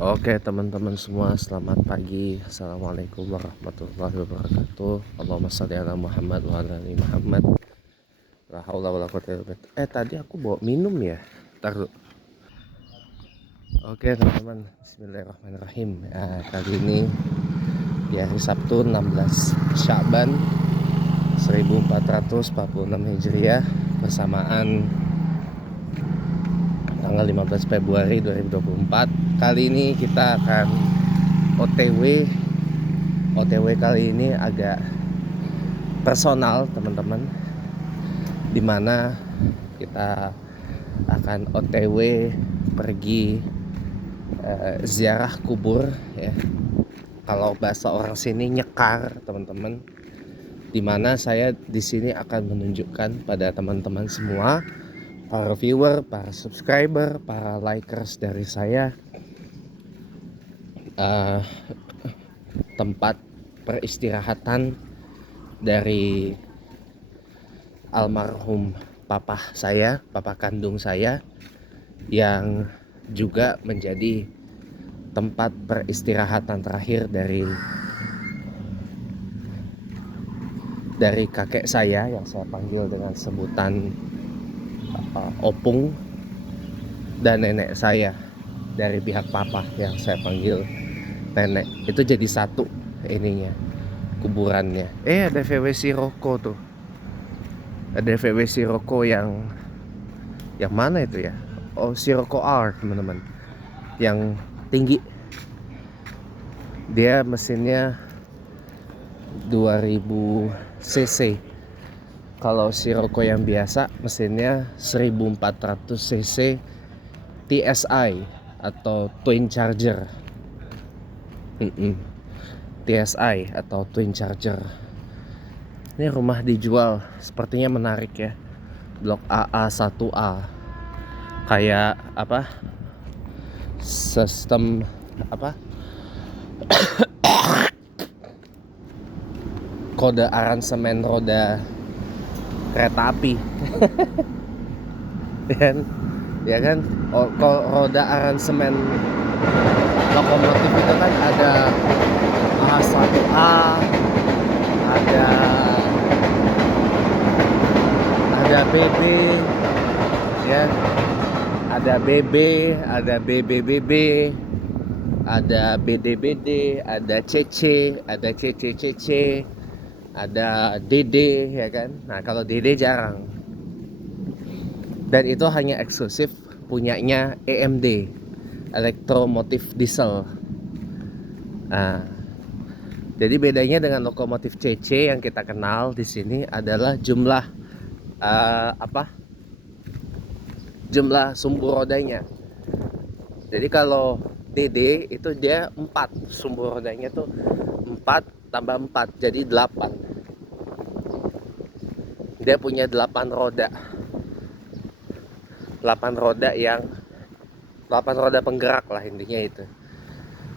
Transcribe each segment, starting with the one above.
Oke teman-teman semua, selamat pagi. Assalamualaikum warahmatullahi wabarakatuh. Allahumma shalli ala Muhammad wa ala ali Muhammad. La haula wala quwwata illa billah. Tadi aku bawa minum ya. Ntar dulu. Oke teman-teman, bismillahirrahmanirrahim. Kali ini di hari Sabtu 16 Sya'ban 1446 Hijriah, bersamaan tanggal 15 Februari 2024. Kali ini kita akan OTW kali ini agak personal teman-teman, dimana kita akan OTW pergi ziarah kubur ya. Kalau bahasa orang sini nyekar teman-teman, dimana saya di sini akan menunjukkan pada teman-teman semua, para viewer, para subscriber, para likers dari saya, tempat peristirahatan dari almarhum papa saya, papa kandung saya, yang juga menjadi tempat peristirahatan terakhir dari kakek saya yang saya panggil dengan sebutan opung, dan nenek saya dari pihak papa yang saya panggil nenek. Itu jadi satu ininya, kuburannya. Ada VW Sirocco tuh. Ada VW Sirocco yang mana itu ya? Oh, Sirocco R teman-teman, yang tinggi. Dia mesinnya 2000 cc. Kalau Sirocco yang biasa mesinnya 1400 cc TSI atau Twin Charger. TSI atau Twin Charger. Ini rumah dijual, sepertinya menarik ya. Blok AA 1A. Kayak apa? Sistem apa? Kode aransemen roda kereta api. ya kan? Kalau roda aransemen lokomotif itu kan ada A1A, ada BB ya, ada BB, ada BBBB, ada BDBD, ada CC, ada CCCC, ada DD ya kan. Nah, kalau DD jarang. Dan itu hanya eksklusif punyanya EMD, Elektromotif Diesel. Nah, jadi bedanya dengan lokomotif CC yang kita kenal di sini adalah jumlah jumlah sumbu rodanya. Jadi kalau DD itu dia 4, sumbu rodanya tuh 4 tambah 4 jadi 8. Dia punya 8 roda. 8 roda yang 8 roda penggerak lah intinya itu.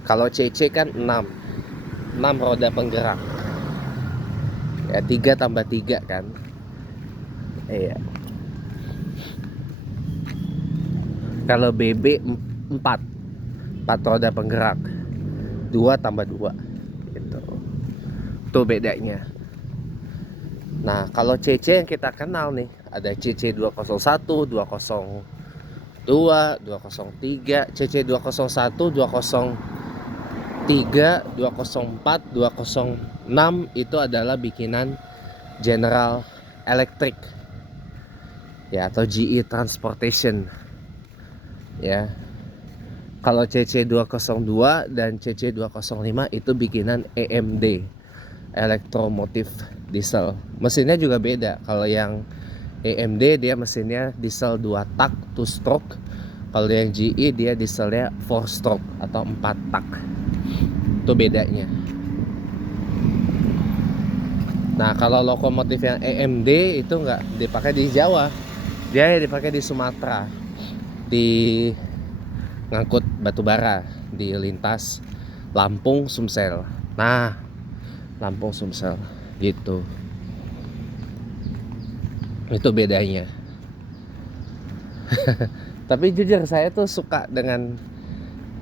Kalau CC kan 6 roda penggerak. Ya 3 tambah 3 kan. Iya. Kalau BB 4 roda penggerak. 2 tambah 2 gitu. Itu bedanya. Nah, kalau CC yang kita kenal nih, ada CC 201, 202, 203, CC 201, 203, 204, 206 itu adalah bikinan General Electric ya, atau GE Transportation ya. Kalau CC 202 dan CC 205 itu bikinan EMD, Elektromotif Diesel. Mesinnya juga beda. Kalau yang EMD dia mesinnya diesel 2 tak 2 stroke. Kalau yang GE dia dieselnya 4 stroke atau 4 tak. Itu bedanya. Nah, kalau lokomotif yang EMD itu nggak dipakai di Jawa. Dia dipakai di Sumatera. Di ngangkut batu bara di lintas Lampung Sumsel. Nah, Lampung Sumsel gitu. Itu bedanya. Tapi jujur saya tuh suka dengan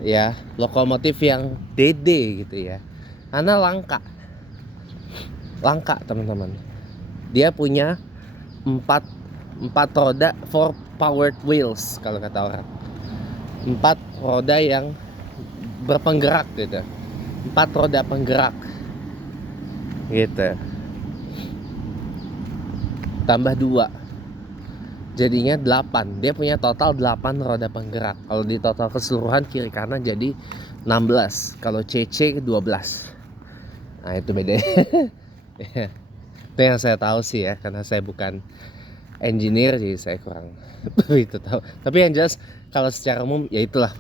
ya lokomotif yang DD gitu ya, karena langka teman-teman. Dia punya empat empat roda, four powered wheels kalau kata orang, empat roda yang berpenggerak gitu, empat roda penggerak gitu, tambah dua jadinya 8. Dia punya total 8 roda penggerak. Kalau di total keseluruhan kiri kanan jadi 16. Kalau CC 12. Nah itu beda. Itu yang saya tahu sih ya, karena saya bukan engineer jadi saya kurang itu tahu. Tapi yang jelas kalau secara umum ya itulah.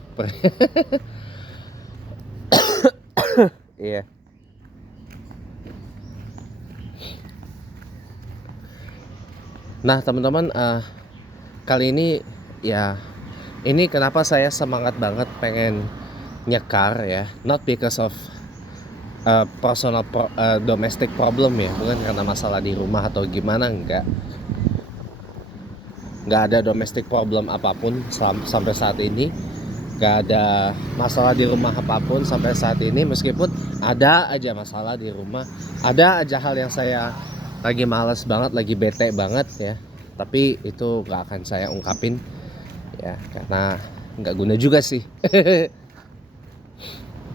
Iya. Nah teman-teman, kali ini ya, ini kenapa saya semangat banget pengen nyekar ya, not because of personal domestic problem ya, bukan karena masalah di rumah atau gimana, nggak ada domestic problem apapun sampai saat ini, nggak ada masalah di rumah apapun sampai saat ini. Meskipun ada aja masalah di rumah, ada aja hal yang saya lagi males banget, lagi bete banget ya, tapi itu nggak akan saya ungkapin ya, karena nggak guna juga sih.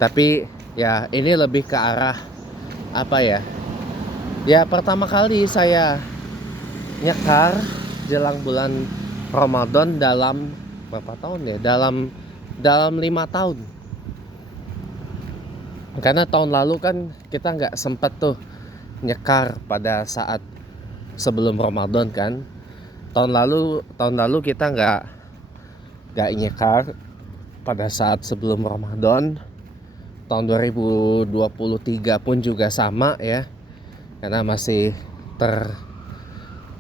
Tapi ya ini lebih ke arah apa ya, ya pertama kali saya nyekar jelang bulan Ramadan dalam berapa tahun ya, dalam 5 tahun. Karena tahun lalu kan kita nggak sempet tuh nyekar pada saat sebelum Ramadan kan. Tahun lalu kita nggak nyekar pada saat sebelum Ramadan. Tahun 2023 pun juga sama ya, karena masih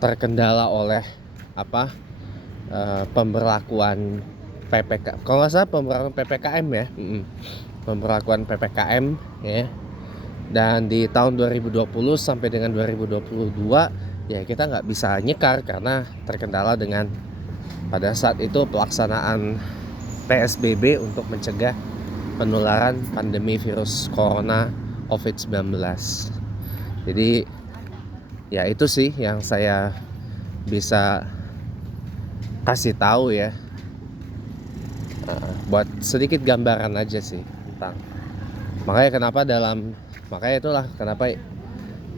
terkendala oleh pemberlakuan PPK, kalau nggak salah pemberlakuan PPKM ya, pemberlakuan PPKM ya. Dan di tahun 2020 sampai dengan 2022 ya kita nggak bisa nyekar karena terkendala dengan pada saat itu pelaksanaan PSBB untuk mencegah penularan pandemi virus corona COVID-19. Jadi ya itu sih yang saya bisa kasih tahu ya, buat sedikit gambaran aja sih tentang, makanya itulah kenapa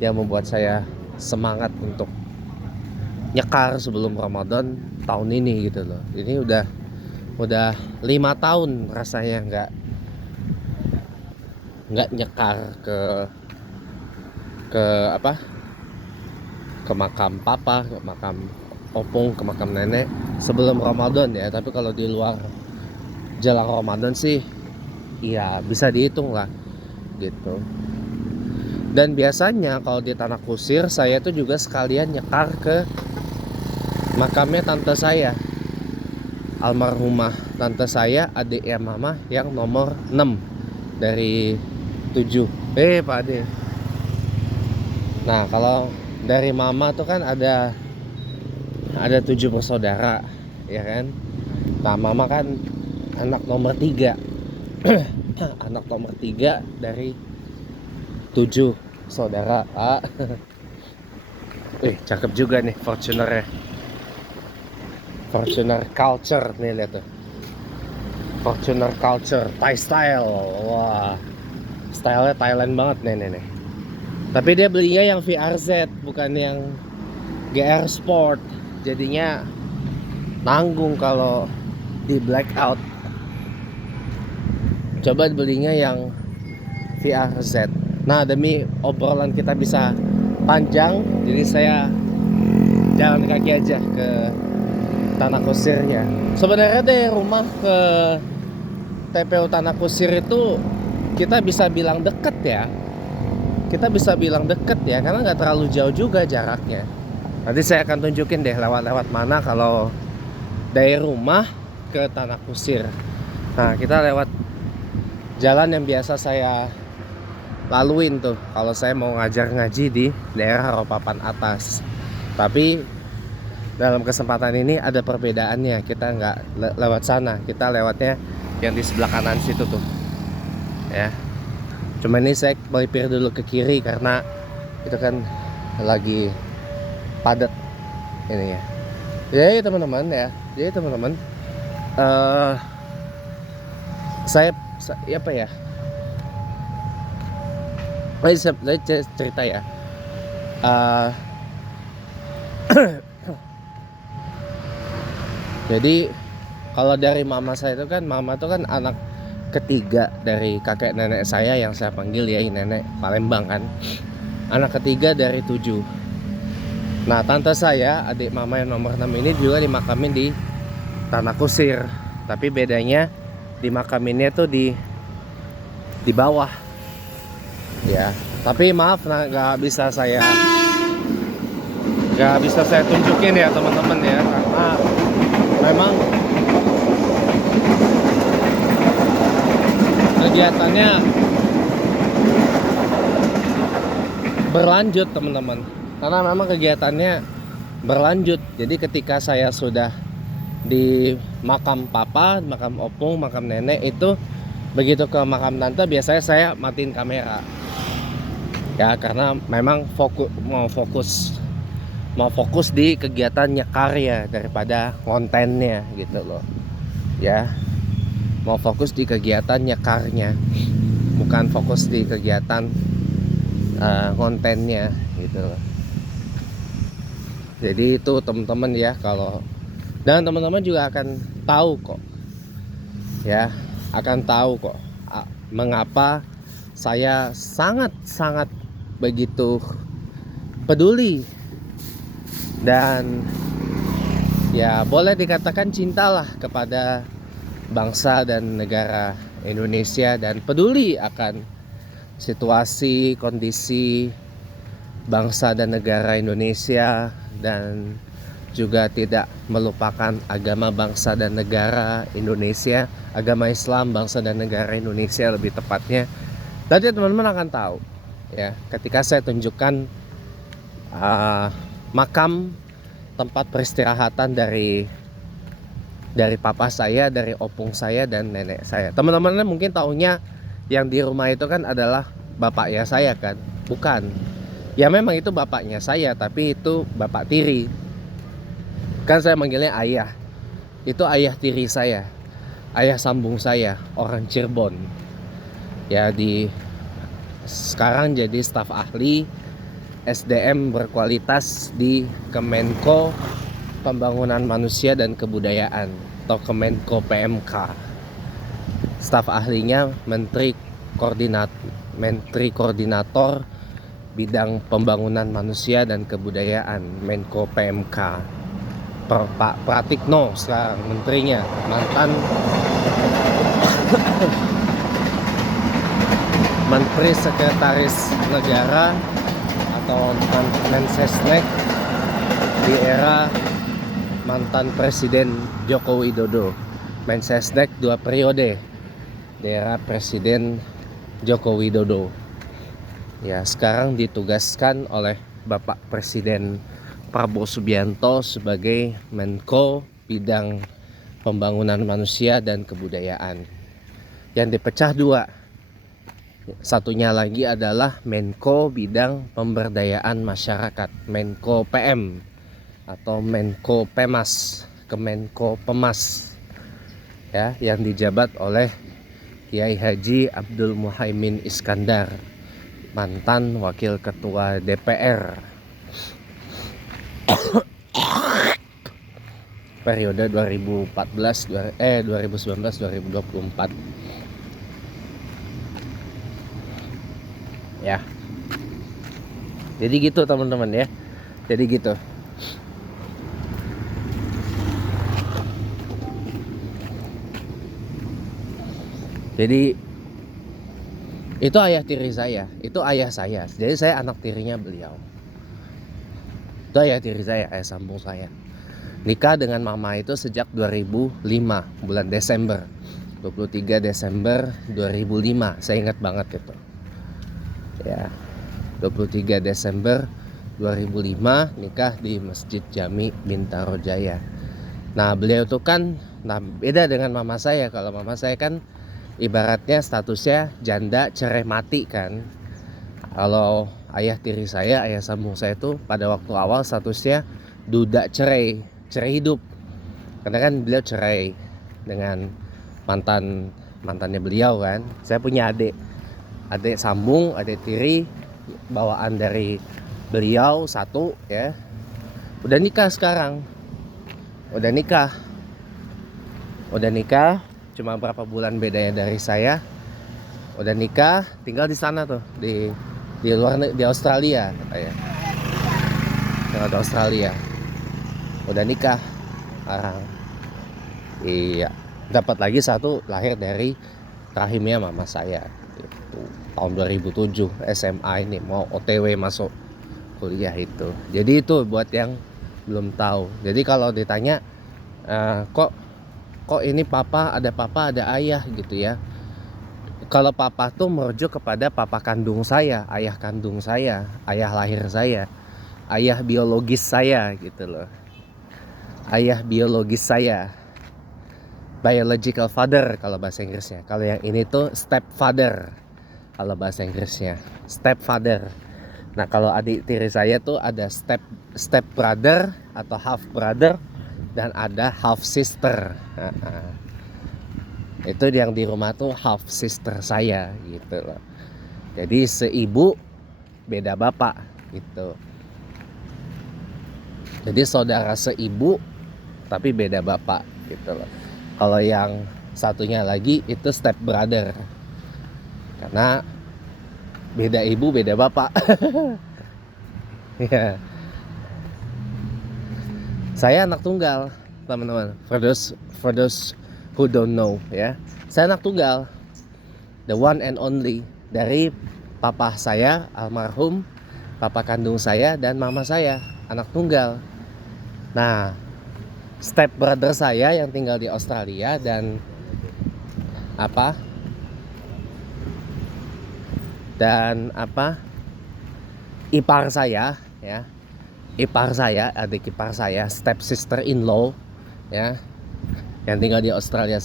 yang membuat saya semangat untuk nyekar sebelum Ramadan tahun ini gitu loh. Ini udah 5 tahun rasanya nggak nyekar ke makam papa, ke makam opung, ke makam nenek sebelum Ramadan ya. Tapi kalau di luar jelang Ramadan sih ya bisa dihitung lah gitu. Dan biasanya kalau di Tanah Kusir saya tuh juga sekalian nyekar ke makamnya tante saya, almarhumah tante saya, adiknya mama yang nomor 6 dari 7. Pak Ade. Nah kalau dari mama tuh kan ada 7 bersaudara ya kan. Nah mama kan anak nomor 3 anak nomor 3 dari 7 saudara. Cakep juga nih Fortuner Culture nih, lihat tuh, Fortuner Culture Thai style. Wah, stylenya Thailand banget nih. Tapi dia belinya yang VRZ, bukan yang GR Sport. Jadinya nanggung kalau di blackout. Coba belinya yang VRZ. Nah demi obrolan kita bisa panjang, jadi saya jalan kaki aja ke Tanah Kusirnya. Sebenarnya dari rumah ke TPU Tanah Kusir itu kita bisa bilang deket ya. Karena nggak terlalu jauh juga jaraknya. Nanti saya akan tunjukin deh lewat mana kalau dari rumah ke Tanah Kusir. Nah kita lewat jalan yang biasa saya laluin tuh kalau saya mau ngajar ngaji di daerah Ropapan Atas. Tapi dalam kesempatan ini ada perbedaannya, kita nggak lewat sana, kita lewatnya yang di sebelah kanan situ tuh ya. Cuma ini saya melipir dulu ke kiri karena itu kan lagi padat ini ya. Jadi teman-teman ya, eh saya apa ya? Saya cerita ya. Eh, jadi kalau dari mama saya itu kan, mama itu kan anak ketiga dari kakek nenek saya yang saya panggil ya nenek Palembang kan. Anak ketiga dari 7. Nah, tante saya, adik mama yang nomor 6 ini juga dimakamin di Tanah Kusir. Tapi bedanya dimakaminnya tuh di bawah. Ya, tapi maaf nggak bisa saya tunjukin ya teman-teman ya, karena memang kegiatannya berlanjut teman-teman. Karena memang kegiatannya berlanjut. Jadi ketika saya sudah di makam papa, makam opung, makam nenek itu, begitu ke makam tante biasanya saya matiin kamera. Ya karena memang mau fokus di kegiatannya karya daripada kontennya gitu loh. Ya. Mau fokus di kegiatannya karya, bukan fokus di kegiatan kontennya gitu loh. Jadi itu teman-teman ya, kalau dan teman-teman juga akan tahu kok ya, mengapa saya sangat begitu peduli dan ya boleh dikatakan cintalah kepada bangsa dan negara Indonesia dan peduli akan situasi kondisi bangsa dan negara Indonesia, dan juga tidak melupakan agama bangsa dan negara Indonesia, agama Islam bangsa dan negara Indonesia lebih tepatnya. Nanti teman-teman akan tahu ya ketika saya tunjukkan makam tempat peristirahatan dari papa saya, dari opung saya dan nenek saya. Teman-teman mungkin taunya yang di rumah itu kan adalah bapaknya saya kan? Bukan. Ya memang itu bapaknya saya, tapi itu bapak tiri. Kan saya manggilnya ayah. Itu ayah tiri saya. Ayah sambung saya, orang Cirebon. Ya sekarang jadi staf ahli SDM berkualitas di Kemenko Pembangunan Manusia dan Kebudayaan atau Kemenko PMK. Staf ahlinya Menteri Koordinator Bidang Pembangunan Manusia dan Kebudayaan, Menko PMK. Pak Pratikno sekarang menterinya, mantan Menteri Sekretaris Negara atau Mensesnek di era mantan Presiden Joko Widodo. Mensesnek 2 periode di era Presiden Joko Widodo. Ya, sekarang ditugaskan oleh Bapak Presiden Prabowo Subianto sebagai Menko Bidang Pembangunan Manusia dan Kebudayaan. Yang dipecah 2. Satunya lagi adalah Menko Bidang Pemberdayaan Masyarakat, Menko PM atau Menko Pemas, Kemenko Pemas. Ya, yang dijabat oleh Kiai Haji Abdul Muhaimin Iskandar, mantan Wakil Ketua DPR periode 2019-2024 ya. Jadi gitu teman-teman ya. Jadi gitu. Jadi itu ayah tiri saya, itu ayah saya. Jadi saya anak tirinya beliau. Itu ayah tiri saya, ayah sambung saya. Nikah dengan mama itu sejak 2005 bulan Desember. 23 Desember 2005, saya ingat banget itu. Ya. 23 Desember 2005 nikah di Masjid Jami Bintaro Jaya. Nah, beliau itu kan Nah, beda dengan mama saya. Kalau mama saya kan ibaratnya statusnya janda cerai mati kan. Kalau ayah tiri saya, ayah sambung saya tuh pada waktu awal statusnya duda cerai, cerai hidup. Karena kan beliau cerai dengan mantannya beliau kan. Saya punya adik sambung, adik tiri bawaan dari beliau satu ya. Udah nikah sekarang. Udah nikah, cuma berapa bulan bedanya dari saya. Udah nikah, tinggal di sana tuh, di di Australia katanya. Tinggal di Australia. Udah nikah sekarang. Iya, dapat lagi satu lahir dari rahimnya mama saya. Itu tahun 2007 SMA ini mau OTW masuk kuliah itu. Jadi itu buat yang belum tahu. Jadi kalau ditanya kok ini papa ada ayah gitu ya. Kalau papa tuh merujuk kepada papa kandung saya, ayah kandung saya, ayah lahir saya, ayah biologis saya gitu loh. Ayah biologis saya. Biological father kalau bahasa Inggrisnya. Kalau yang ini tuh stepfather kalau bahasa Inggrisnya. Stepfather. Nah, kalau adik tiri saya tuh ada step brother atau half brother dan ada half sister. Itu yang di rumah tuh half sister saya gitu loh. Jadi seibu beda bapak gitu. Jadi saudara seibu tapi beda bapak gitu loh. Kalau yang satunya lagi itu step brother. Karena beda ibu beda bapak. Ya. Saya anak tunggal, teman-teman. For those who don't know ya. Saya anak tunggal. The one and only dari papa saya almarhum, papa kandung saya dan mama saya, anak tunggal. Nah, step brother saya yang tinggal di Australia dan ipar saya ya. Adik ipar saya, step sister in law ya, yang tinggal di Australia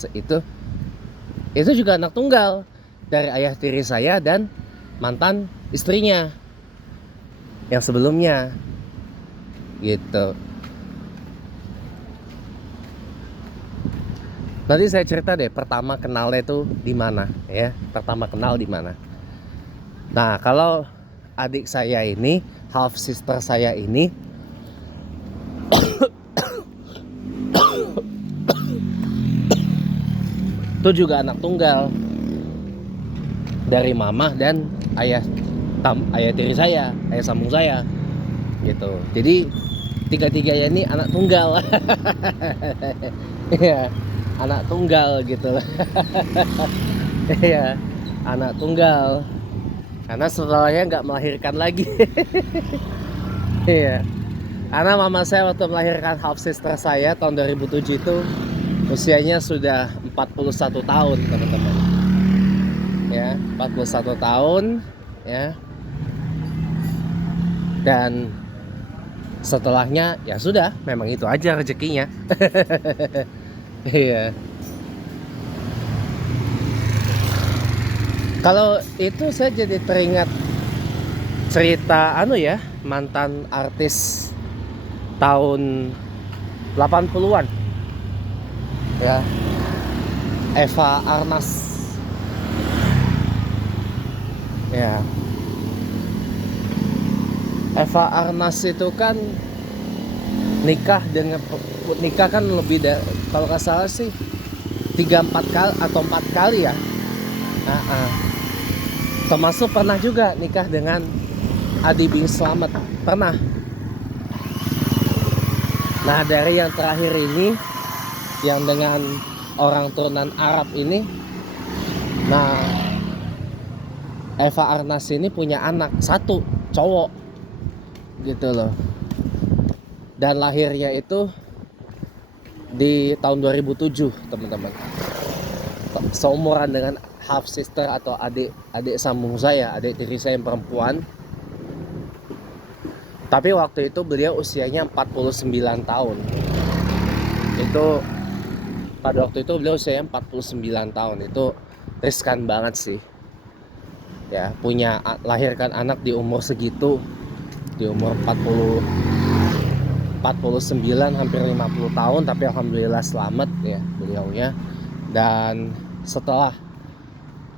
itu juga anak tunggal dari ayah tiri saya dan mantan istrinya yang sebelumnya gitu. Nanti saya cerita deh pertama kenalnya itu di mana ya. Pertama kenal di mana. Nah, kalau adik saya ini, half sister saya ini itu juga anak tunggal dari mama dan ayah tiri saya, ayah sambung saya gitu. Jadi tiga-tiganya ini anak tunggal. Iya, anak tunggal gitu. Iya, anak tunggal. Karena setelahnya nggak melahirkan lagi. Iya. Karena mama saya waktu melahirkan half sister saya tahun 2007 itu usianya sudah 41 tahun, teman-teman. Ya, 41 tahun ya. Dan setelahnya ya sudah, memang itu aja rezekinya. Iya. Kalau itu saya jadi teringat cerita mantan artis tahun 80-an ya, Eva Arnaz ya. Eva Arnaz itu kan nikah kan lebih dari, kalau nggak salah sih 3-4 kali atau 4 kali ya. Termasuk pernah juga nikah dengan Adi Bing Slamet, pernah. Nah, dari yang terakhir ini yang dengan orang turunan Arab ini, nah Eva Arnaz ini punya anak satu, cowok gitu loh. Dan lahirnya itu di tahun 2007, teman-teman. Seumuran dengan half sister atau adik sambung saya, adik tiri saya yang perempuan. Tapi waktu itu beliau usianya 49 tahun. Itu pada waktu itu beliau usia 49 tahun. Itu riskan banget sih. Ya, lahirkan anak di umur segitu, di umur 49 hampir 50 tahun, tapi alhamdulillah selamat ya beliaunya. Dan setelah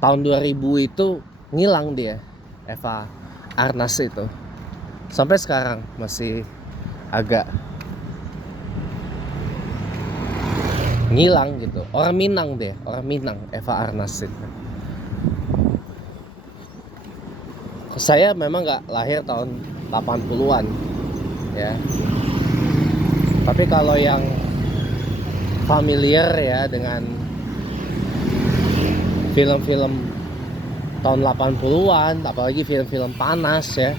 tahun 2000 itu ngilang dia, Eva Arnas itu. Sampai sekarang masih agak ngilang gitu. Orang Minang deh, orang Minang, Eva Arnas itu. Saya memang nggak lahir tahun 80-an ya. Tapi kalau yang familiar ya dengan film-film tahun 80-an, apalagi film-film panas ya,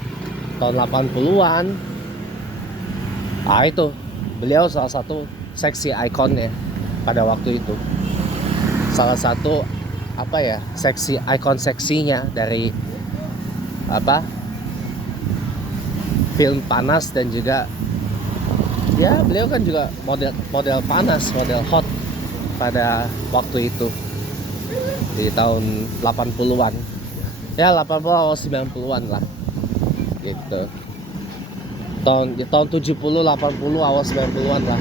tahun 80-an. Itu beliau salah satu seksi ikon ya pada waktu itu. Salah satu seksi ikon seksinya dari film panas, dan juga ya beliau kan juga model panas, model hot pada waktu itu di tahun 80-an. Ya 80 awal 90-an lah. Gitu. Tahun 70, 80, awal 90-an lah.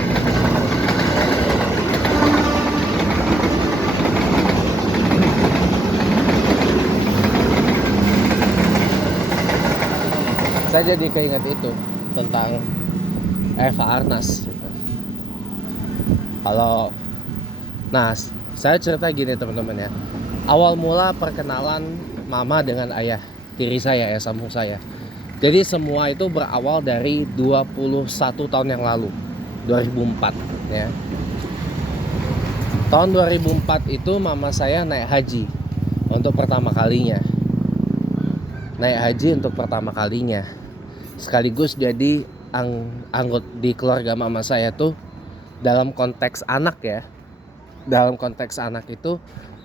Saya jadi keinget itu tentang Eva Arnas. Saya cerita gini teman-teman ya. Awal mula perkenalan mama dengan ayah tiri saya, ayah sambung saya. Jadi semua itu berawal dari 21 tahun yang lalu, 2004 ya. Tahun 2004 itu mama saya naik haji untuk pertama kalinya. Sekaligus jadi anggota di keluarga mama saya tuh, dalam konteks anak ya. Dalam konteks anak itu,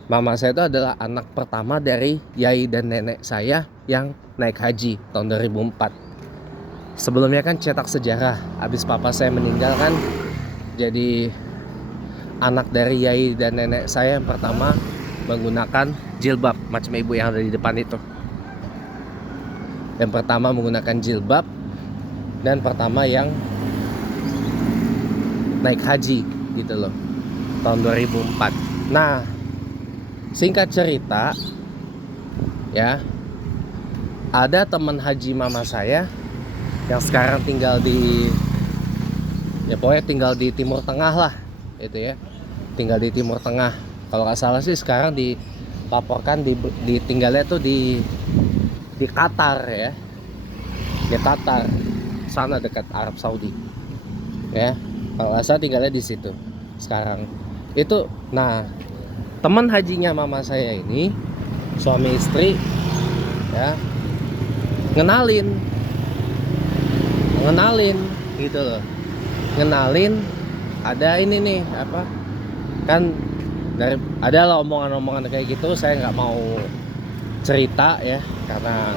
mama saya itu adalah anak pertama dari yai dan nenek saya yang naik haji tahun 2004. Sebelumnya kan cetak sejarah, habis papa saya meninggal kan, jadi anak dari yai dan nenek saya yang pertama menggunakan jilbab, macam ibu yang ada di depan itu. Yang pertama menggunakan jilbab, dan pertama yang naik haji gitu loh, tahun 2004. Nah, singkat cerita ya, ada teman haji mama saya yang sekarang tinggal di Timur Tengah lah itu ya, tinggal di Timur Tengah. Kalau nggak salah sih sekarang dilaporkan tinggalnya tuh di Qatar ya, di Qatar sana, dekat Arab Saudi ya. Kalau nggak salah tinggalnya di situ sekarang itu. Nah, teman hajinya mama saya ini, suami istri ya, ngenalin gitu loh, ada ini nih kan, adalah omongan-omongan kayak gitu. Saya nggak mau cerita ya, karena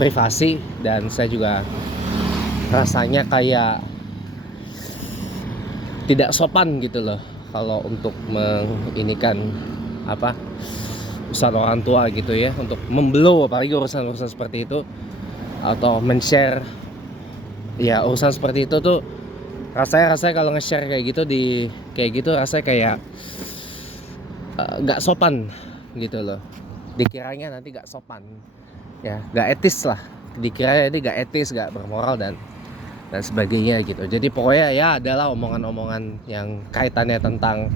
privasi, dan saya juga rasanya kayak tidak sopan gitu loh kalau untuk menginikan urusan orang tua gitu ya, untuk memblow apalagi urusan seperti itu, atau men-share ya urusan seperti itu tuh. Rasanya kalau nge-share kayak gitu rasanya kayak nggak sopan gitu loh. Dikiranya nanti nggak sopan ya, nggak etis lah, dikiranya ini nggak etis, nggak bermoral dan sebagainya gitu. Jadi pokoknya ya adalah omongan-omongan yang kaitannya tentang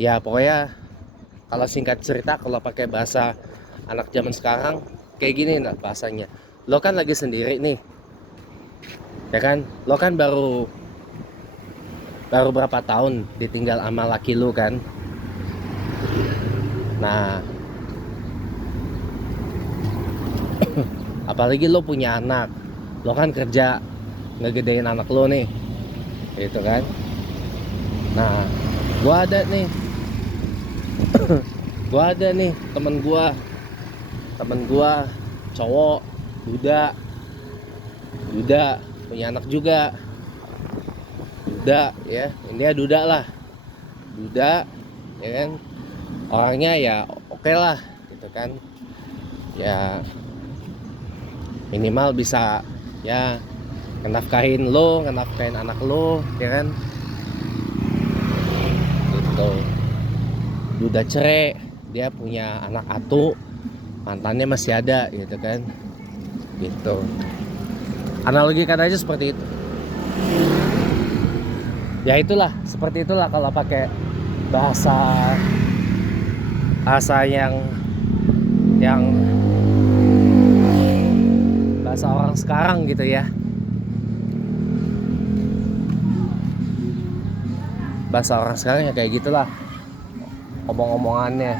ya, pokoknya kalau singkat cerita, kalau pakai bahasa anak zaman sekarang kayak gini lah bahasanya. Lo kan lagi sendiri nih ya kan, lo kan baru berapa tahun ditinggal sama laki lo kan. Nah, apalagi lo punya anak, lo kan kerja ngegedein anak lo nih gitu kan. Nah, gua ada nih temen gua cowok, duda punya anak juga, duda ya, ini ya duda lah, duda, ya kan, orangnya ya oke lah gitu kan, ya minimal bisa ya ngenafkahin lo, ngenafkahin anak lo, ya kan, gitu. Duda cerai, dia punya anak atu, mantannya masih ada gitu kan, gitu. Analogikan aja seperti itu. Ya itulah, seperti itulah kalau pakai bahasa yang bahasa orang sekarang gitu ya. Bahasa orang sekarang ya kayak gitulah omong-omongannya.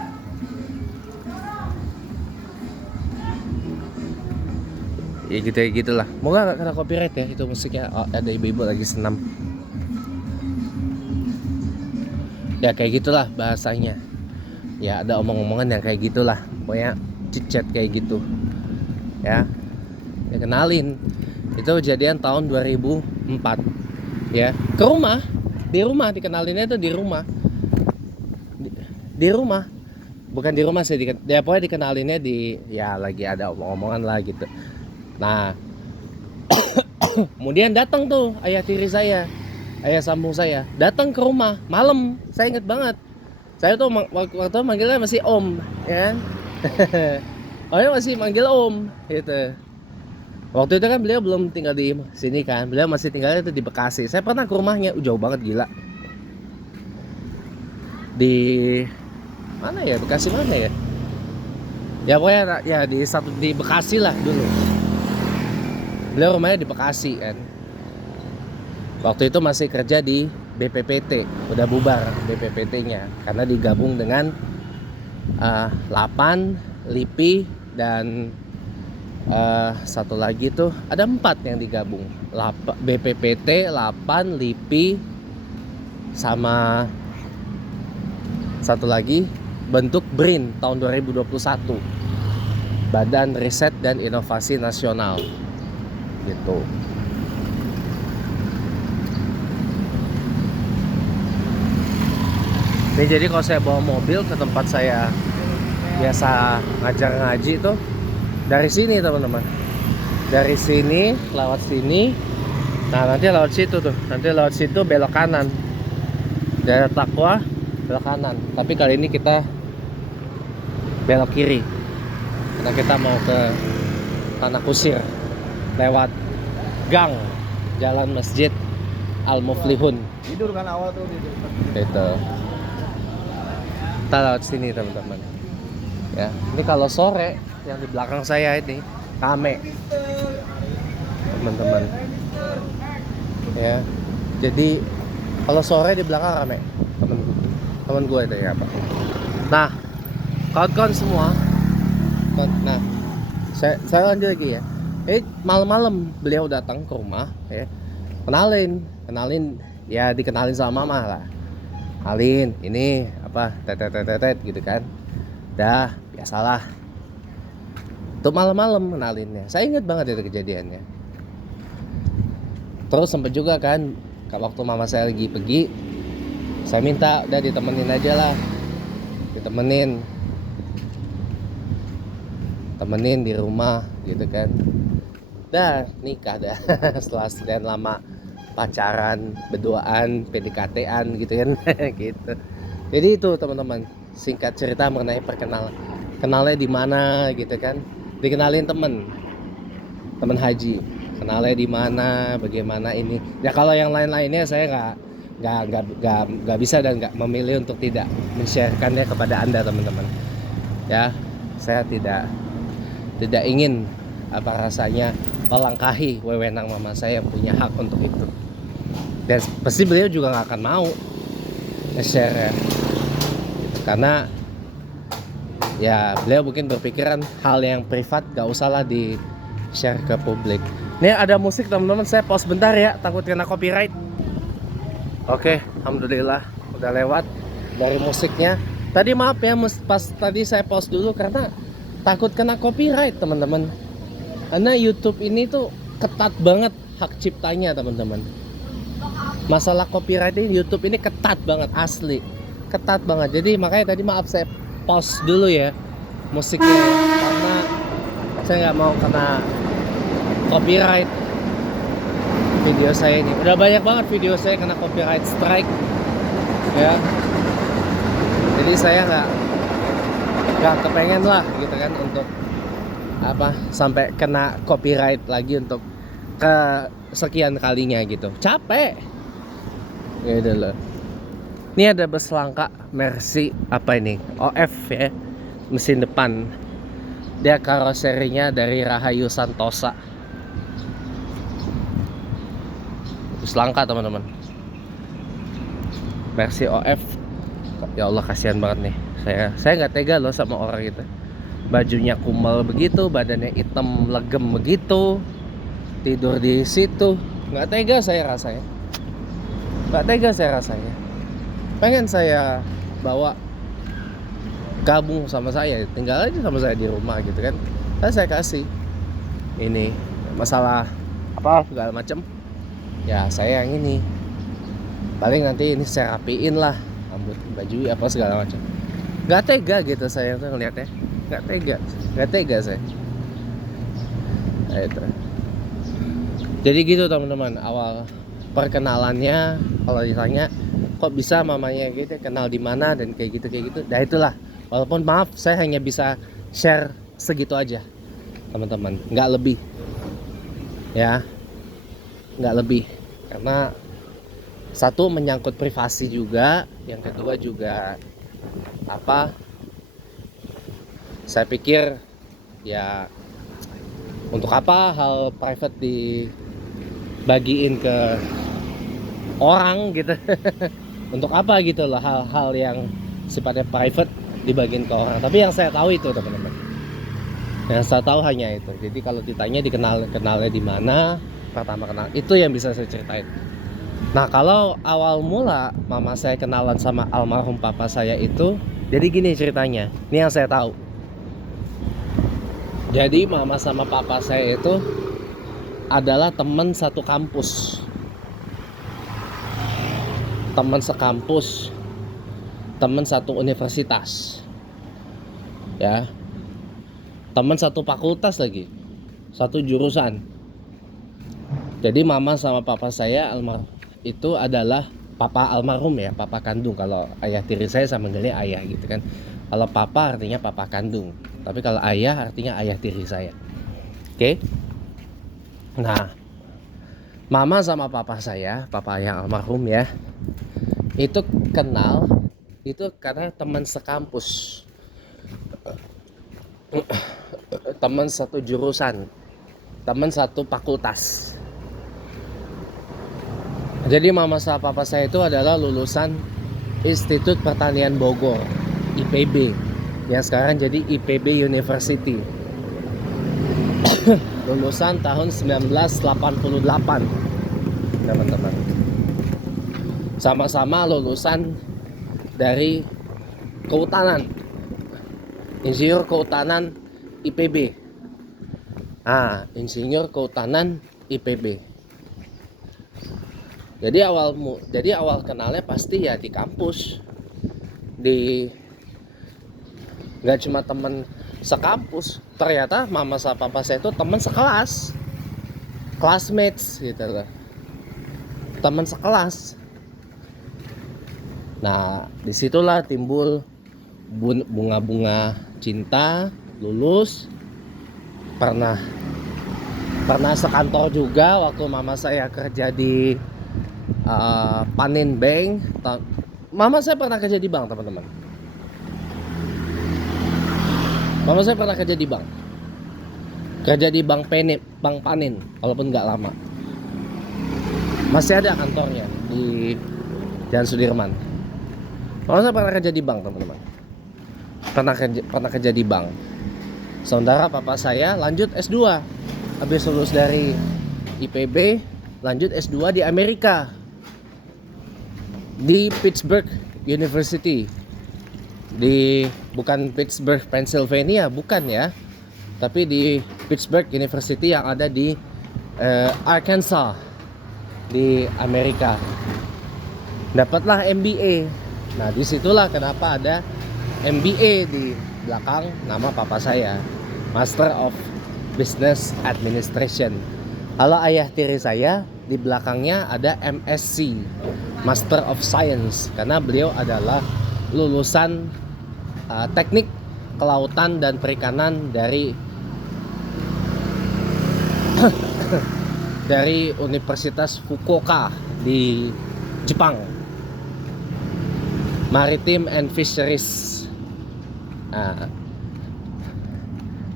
Ya gitu ya gitulah. Moga gak kena copyright ya itu musiknya. Oh, ada ibu-ibu lagi senam. Ya kayak gitulah bahasanya. Ya ada omong-omongan yang kayak gitulah. Pokoknya chit-chat kayak gitu. Ya. Ya kenalin. Itu kejadian tahun 2004. Ya, ke rumah. Di rumah dikenalinnya itu di rumah. Di rumah. Bukan di rumah sih, ya pokoknya dikenalinnya di ya lagi ada omong-omongan lah gitu. Nah, kemudian datang tuh ayah tiri saya, ayah sambung saya, datang ke rumah malam. Saya inget banget. Saya tuh waktu manggilnya masih om, ya kan? Oh masih manggil om, gitu. Waktu itu kan beliau belum tinggal di sini kan, beliau masih tinggalnya itu di Bekasi. Saya pernah ke rumahnya, jauh banget gila. Di mana ya, Bekasi mana ya? Ya pokoknya ya di Bekasi lah dulu. Beliau rumahnya di Bekasi kan. Waktu itu masih kerja di BPPT, udah bubar BPPT-nya karena digabung dengan 8 LIPI dan satu lagi tuh ada 4 yang digabung. BPPT, 8 LIPI sama satu lagi bentuk BRIN tahun 2021, Badan Riset dan Inovasi Nasional gitu. Ini jadi kalau saya bawa mobil ke tempat saya biasa ngajar ngaji tuh dari sini teman-teman, dari sini lewat sini, nah nanti lewat situ tuh, nanti lewat situ belok kanan, daerah Takwa belok kanan. Tapi kali ini kita belok kiri karena kita mau ke Tanah Kusir lewat gang Jalan Masjid Al-Muflihun. Tidur kan awal tuh tidur. Itu. Kita lewat sini teman-teman. Ya, ini kalau sore yang di belakang saya ini rame. Teman-teman. Ya. Jadi kalau sore di belakang rame. Teman gue itu ya, Pak. Nah, kawan-kawan semua. Nah, saya lanjut lagi ya. Malam-malam beliau datang ke rumah ya. Kenalin ya, dikenalin sama mama lah. Kenalin, ini apa tetet gitu kan. Dah, biasalah. Tuh malam-malam kenalinnya. Saya ingat banget itu kejadiannya. Terus sempat juga kan waktu mama saya lagi pergi, saya minta udah ditemenin aja lah. Temenin di rumah gitu kan. Dah nikah dah setelah sekian lama pacaran, berduaan, PDKT-an gitu kan. Gitu. Jadi itu teman-teman, singkat cerita mengenai kenalnya di mana gitu kan. Dikenalin temen haji, kenalnya di mana, bagaimana ini. Ya kalau yang lain-lainnya saya nggak bisa dan nggak memilih untuk tidak men-sharekannya kepada Anda teman-teman. Ya, saya tidak ingin apa rasanya melangkahi wewenang mama saya yang punya hak untuk itu. Dan pasti beliau juga nggak akan mau nge-share ya. Karena ya beliau mungkin berpikiran hal yang privat gak usah lah di share ke publik. Ini ada musik teman-teman, saya pause bentar ya, takut kena copyright. Oke, alhamdulillah udah lewat dari musiknya. Tadi maaf ya, pas tadi saya pause dulu karena takut kena copyright teman-teman. Karena YouTube ini tuh ketat banget hak ciptanya teman-teman. Masalah copyright ini YouTube ini ketat banget asli. ketat banget. Jadi makanya tadi maaf saya pause dulu ya musiknya ya, karena saya nggak mau kena copyright video saya ini. Udah banyak banget video saya kena copyright strike ya. Jadi saya nggak kepengen lah gitu kan untuk apa sampai kena copyright lagi untuk ke sekian kalinya gitu. Capek gitu loh. Ini ada bus langka Mercy apa ini? OF ya, mesin depan. Dia karoserinya dari Rahayu Santosa. Bus langka teman-teman. Mercy OF. Ya Allah kasihan banget nih. Saya nggak tega loh sama orang gitu. Bajunya kumal begitu, badannya hitam legem begitu, tidur di situ. Nggak tega saya rasanya. Nggak tega saya rasanya. Pengen saya bawa gabung sama saya, tinggal aja sama saya di rumah gitu kan. Dan saya kasih ini masalah apa segala macem ya, saya yang ini paling nanti ini saya rapiin lah rambut, baju apa segala macam. Nggak tega gitu saya tuh ngeliatnya, nggak tega saya. Nah, itu. Jadi gitu teman-teman, awal perkenalannya kalau ditanya kok bisa mamanya gitu kenal di mana dan kayak gitu. Nah itulah, walaupun maaf saya hanya bisa share segitu aja teman-teman, nggak lebih ya, nggak lebih, karena satu menyangkut privasi juga, yang kedua juga apa, saya pikir ya untuk apa hal private dibagiin ke orang gitu. Untuk apa gitu loh hal-hal yang sifatnya private dibagiin ke orang. Tapi yang saya tahu itu teman-teman, yang saya tahu hanya itu. Jadi kalau ditanya kenalnya di mana, pertama kenal itu yang bisa saya ceritain. Nah kalau awal mula mama saya kenalan sama almarhum papa saya itu, jadi gini ceritanya, ini yang saya tahu. Jadi mama sama papa saya itu adalah teman satu kampus, teman sekampus, teman satu universitas ya, teman satu fakultas lagi, satu jurusan. Jadi mama sama papa saya itu adalah papa almarhum ya, papa kandung. Kalau ayah tiri saya sama manggilnya ayah gitu kan. Kalau papa artinya papa kandung, tapi kalau ayah artinya ayah tiri saya. Oke? Nah, mama sama papa saya, papa ayah almarhum ya, itu kenal itu karena teman sekampus, teman satu jurusan, teman satu fakultas. Jadi mama sama papa saya itu adalah lulusan Institut Pertanian Bogor, IPB, yang sekarang jadi IPB University. Lulusan tahun 1988 teman-teman. Sama-sama lulusan dari kehutanan, insinyur kehutanan IPB. Insinyur kehutanan IPB. Jadi awal kenalnya pasti ya di kampus, nggak cuma teman sekampus, ternyata mama sama papa saya itu teman sekelas, classmates gitu loh, teman sekelas. Nah disitulah timbul bunga-bunga cinta, lulus, pernah sekantor juga waktu mama saya kerja di Panin Bank. Mama saya pernah kerja di bank teman-teman. Mama saya pernah kerja di bank. Kerja di bank Panin, walaupun nggak lama. Masih ada kantornya di Jalan Sudirman. Mama saya pernah kerja di bank teman-teman. Pernah kerja di bank. Saudara papa saya lanjut S2. Habis lulus dari IPB, lanjut S2 di Amerika, di Pittsburgh University, bukan Pittsburgh Pennsylvania, bukan ya, tapi di Pittsburgh University yang ada di Arkansas di Amerika. Dapatlah MBA Nah, disitulah kenapa ada MBA di belakang nama papa saya, Master of Business Administration. Kalau ayah tiri saya di belakangnya ada MSc, Master of Science, karena beliau adalah lulusan teknik kelautan dan perikanan dari Universitas Fukuoka di Jepang, Maritime and Fisheries.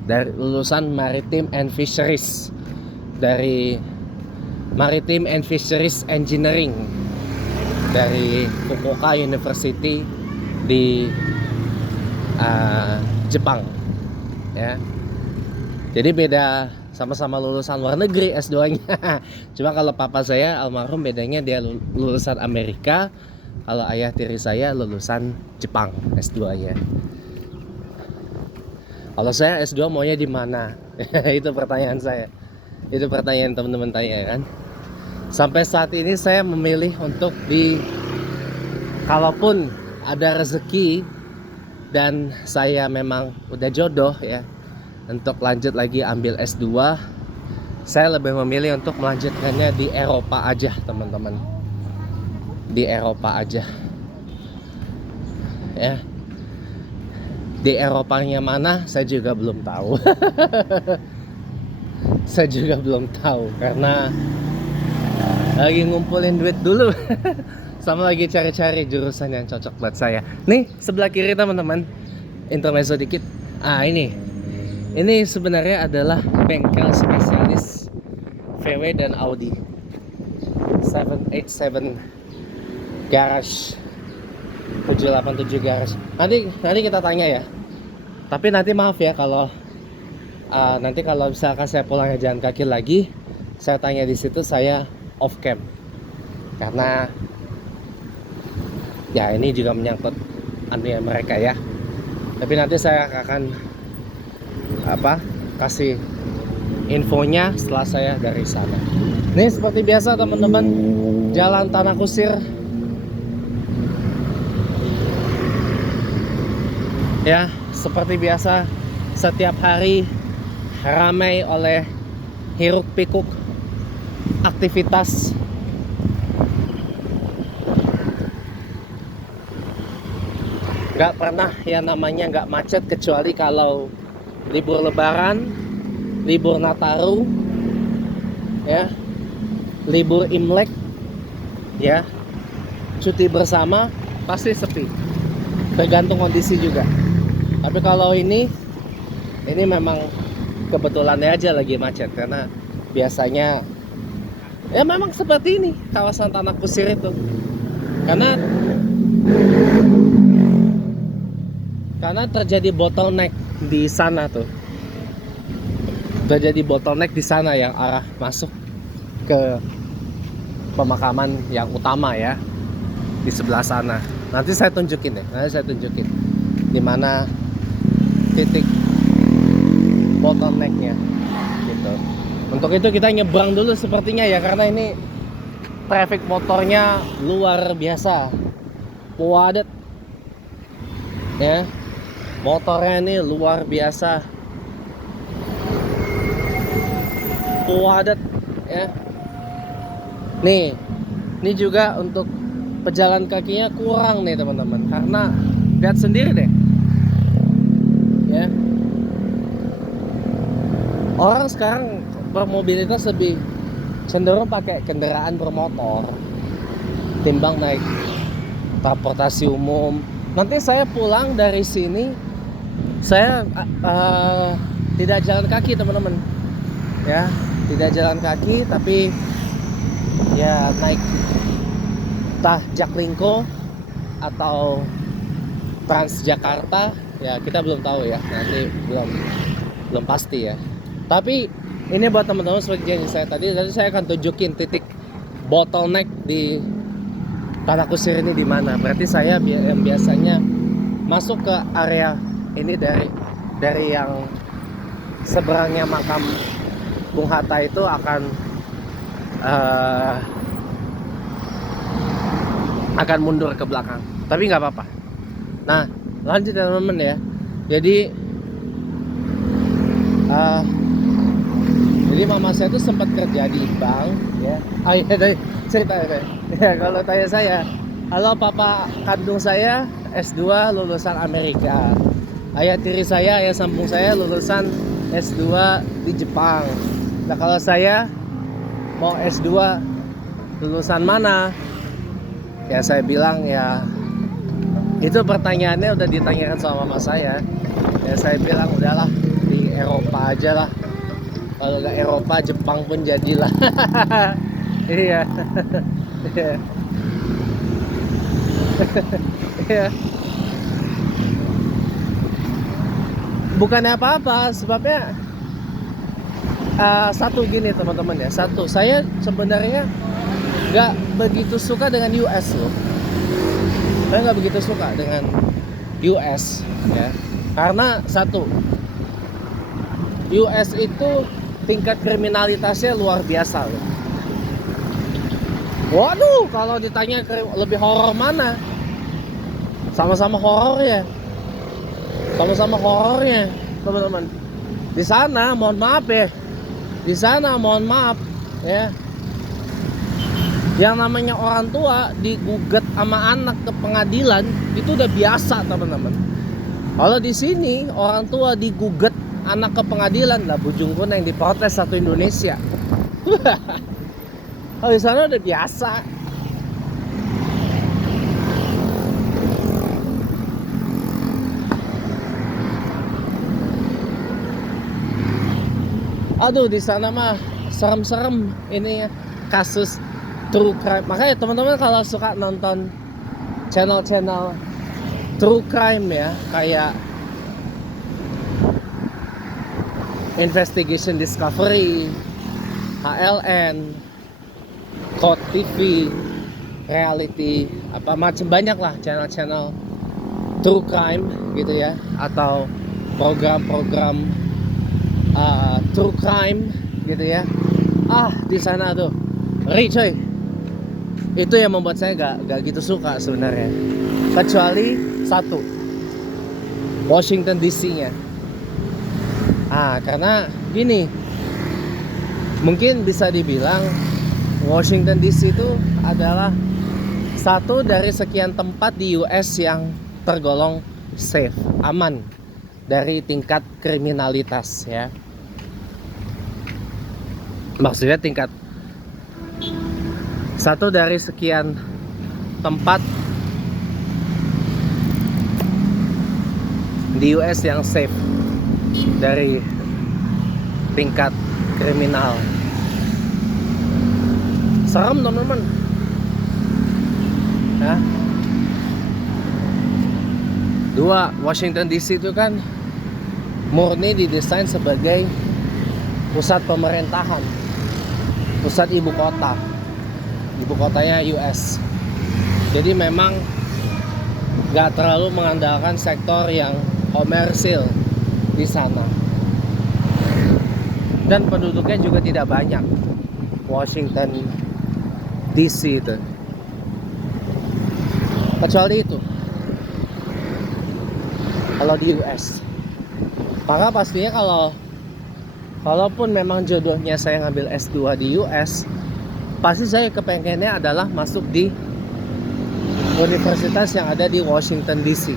Dari lulusan Maritime and Fisheries dari Maritime and Fisheries Engineering dari Fukuoka University di Jepang, ya. Jadi beda, sama-sama lulusan luar negeri S2-nya. Cuma kalau papa saya almarhum bedanya dia lulusan Amerika, kalau ayah tiri saya lulusan Jepang S2-nya. Kalau saya S2 maunya di mana? Itu pertanyaan saya. Itu pertanyaan teman-teman tanya kan. Sampai saat ini saya memilih untuk kalaupun ada rezeki dan saya memang udah jodoh ya, untuk lanjut lagi ambil S2, saya lebih memilih untuk melanjutkannya di Eropa aja, teman-teman. Di Eropa aja. Ya. Di Eropanya mana saya juga belum tahu. Saya juga belum tahu karena lagi ngumpulin duit dulu. Sama lagi cari-cari jurusan yang cocok buat saya. Nih sebelah kiri teman-teman, intermezzo dikit. Ini sebenarnya adalah bengkel spesialis VW dan Audi 787 garage, 787 garage. Nanti kita tanya ya. Tapi nanti maaf ya kalau nanti kalau misalkan saya pulangnya jalan kaki lagi, saya tanya di situ, saya off cam. Karena ya ini juga menyangkut mereka ya. Tapi nanti saya akan kasih infonya setelah saya dari sana. Ini seperti biasa teman-teman, jalan tanah kusir. Ya, seperti biasa setiap hari ramai oleh hiruk pikuk aktivitas. Gak pernah yang namanya gak macet, kecuali kalau libur lebaran, libur Nataru, ya, libur Imlek, ya, cuti bersama pasti sepi, tergantung kondisi juga. Tapi kalau ini memang kebetulannya aja lagi macet, karena biasanya ya memang seperti ini kawasan tanah kusir itu, karena terjadi bottleneck di sana tuh. Terjadi bottleneck di sana yang arah masuk ke pemakaman yang utama ya, di sebelah sana. Nanti saya tunjukin di mana titik bottlenecknya gitu. Untuk itu kita nyebrang dulu sepertinya ya, karena ini traffic motornya luar biasa padat ya. Motornya ini luar biasa padat ya. Nih, ini juga untuk pejalan kakinya kurang nih teman-teman, karena lihat sendiri deh ya, orang sekarang bermobilitas lebih cenderung pakai kendaraan bermotor timbang naik transportasi umum. Nanti saya pulang dari sini, saya tidak jalan kaki teman-teman ya, tidak jalan kaki, tapi ya naik entah Jaklingko atau Transjakarta ya, kita belum tahu ya, nanti belum pasti ya. Tapi ini buat teman-teman, seperti janji saya tadi saya akan tunjukin titik bottleneck di tanah kusir ini di mana. Berarti saya yang biasanya masuk ke area ini dari yang seberangnya makam Bung Hatta itu akan mundur ke belakang. Tapi nggak apa-apa. Nah, lanjut ya teman-teman ya. Jadi jadi mama saya tuh sempat kerja di bank ya. Oh iya, tadi cerita ya. Ya, kalau tanya saya, halo papa kandung saya S2 lulusan Amerika. Ayah tiri saya, ayah sambung saya lulusan S2 di Jepang. Nah, kalau saya mau S2 lulusan mana? Ya saya bilang ya itu pertanyaannya udah ditanyakan sama mama saya. Ya saya bilang udahlah di Eropa aja lah. Kalau nggak Eropa, Jepang pun jadilah. Iya. Iya. Iya. Bukannya apa-apa, sebabnya satu gini teman-teman ya. Satu, saya sebenarnya nggak begitu suka dengan US loh. Saya nggak begitu suka dengan US ya. Karena satu, US itu tingkat kriminalitasnya luar biasa loh. Waduh, kalau ditanya lebih horor mana? Sama-sama horor ya. Sama-sama horornya, teman-teman. Di sana, mohon maaf ya. Di sana, mohon maaf ya. Yang namanya orang tua digugat sama anak ke pengadilan itu udah biasa, teman-teman. Kalau di sini orang tua digugat anak ke pengadilan lah, bujung pun yang diprotes satu Indonesia. Kalau di sana udah biasa. Aduh, di sana mah serem-serem ini ya, kasus true crime. Makanya teman-teman kalau suka nonton channel-channel true crime ya, kayak Investigation Discovery, HLN, Code TV, Reality, apa macam banyak lah channel-channel true crime gitu ya, atau program-program true crime gitu ya. Di sana tuh ngeri coy. Itu yang membuat saya gak gitu suka sebenarnya. Kecuali satu, Washington DC nya. Karena gini, mungkin bisa dibilang Washington DC itu adalah satu dari sekian tempat di US yang tergolong safe, aman dari tingkat kriminalitas ya. Maksudnya tingkat satu dari sekian tempat di US yang safe dari tingkat kriminal. Serem teman-teman ya. Dua, Washington DC itu kan murni didesain sebagai pusat pemerintahan, pusat ibu kota. Ibu kotanya US. Jadi memang gak terlalu mengandalkan sektor yang komersil di sana. Dan penduduknya juga tidak banyak. Washington DC itu. Kecuali itu. Kalau di US. Maka pastinya kalaupun memang jodohnya saya ngambil S2 di US, pasti saya kepengennya adalah masuk di universitas yang ada di Washington DC,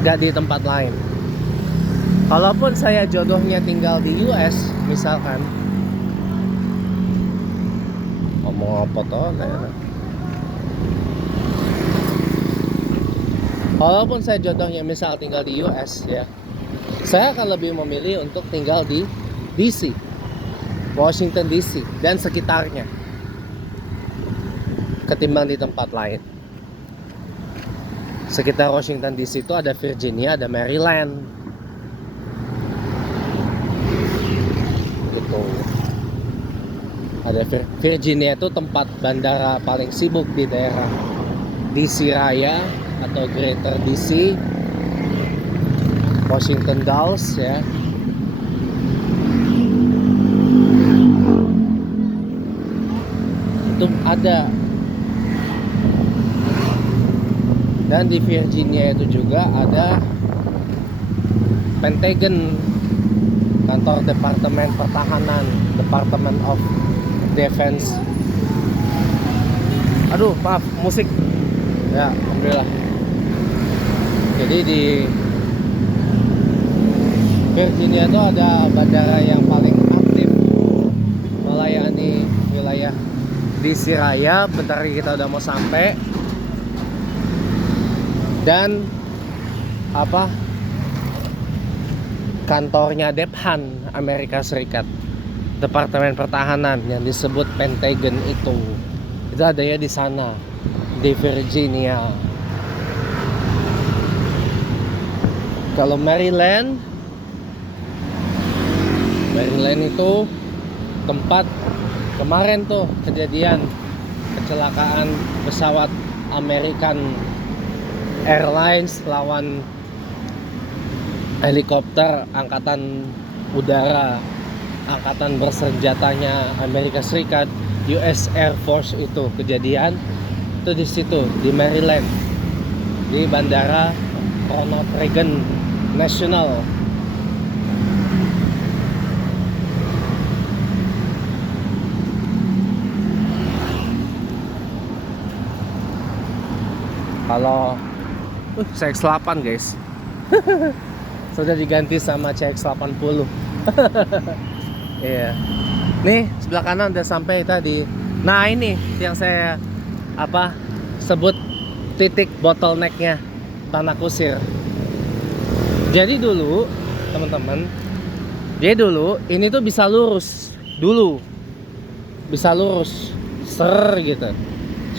gak di tempat lain. Kalaupun saya jodohnya tinggal di US misalkan, ngomong apa toh, kalaupun saya jodohnya misal tinggal di US ya, saya akan lebih memilih untuk tinggal di DC, Washington DC dan sekitarnya, ketimbang di tempat lain. Sekitar Washington DC itu ada Virginia, ada Maryland gitu. Ada Virginia itu tempat bandara paling sibuk di daerah DC Raya atau Greater DC, Washington Dulles ya. Itu ada Dan di Virginia itu juga ada Pentagon, kantor Departemen Pertahanan, Department of Defense. Aduh, maaf, musik. Ya, alhamdulillah. Jadi di Virginia itu ada bandara yang paling aktif melayani wilayah DC Raya. Bentar lagi kita udah mau sampai. Dan kantornya DEPHAN Amerika Serikat, Departemen Pertahanan yang disebut Pentagon itu adanya di sana, di Virginia. Kalau Maryland itu tempat kemarin tuh kejadian kecelakaan pesawat American Airlines lawan helikopter angkatan udara, angkatan bersenjatanya Amerika Serikat, US Air Force. Itu kejadian itu di situ, di Maryland, di bandara Ronald Reagan National. Kalau CX-8 guys sudah diganti sama CX-80. Iya. Nih sebelah kanan udah sampai tadi. Nah ini yang saya sebut titik bottlenecknya Tanah Kusir. Jadi dulu teman-teman, ini tuh bisa lurus dulu, bisa lurus gitu.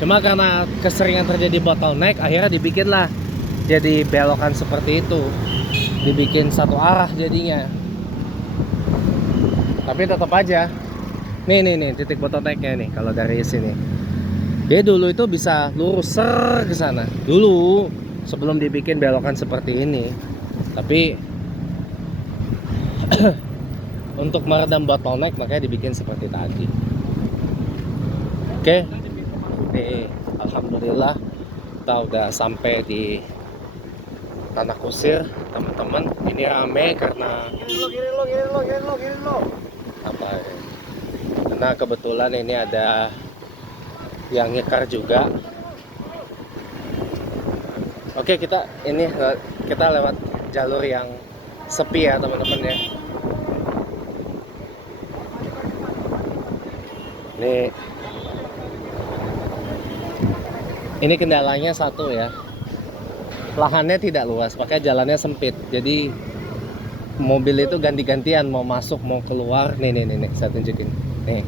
Cuma karena keseringan terjadi bottleneck, akhirnya dibikinlah jadi belokan seperti itu, dibikin satu arah jadinya. Tapi tetap aja, nih titik bottlenecknya nih. Kalau dari sini, dia dulu itu bisa lurus ke sana dulu sebelum dibikin belokan seperti ini. Tapi untuk meredam bottleneck makanya dibikin seperti tadi. Oke. Nih, alhamdulillah kita udah sampai di Tanah Kusir, teman-teman. Ini rame karena karena kebetulan ini ada yang nyekar juga. Oke, kita lewat jalur yang sepi ya teman-teman ya. Ini kendalanya satu ya, lahannya tidak luas, makanya jalannya sempit. Jadi mobil itu ganti-gantian mau masuk mau keluar. Nih saya tunjukin. Nih,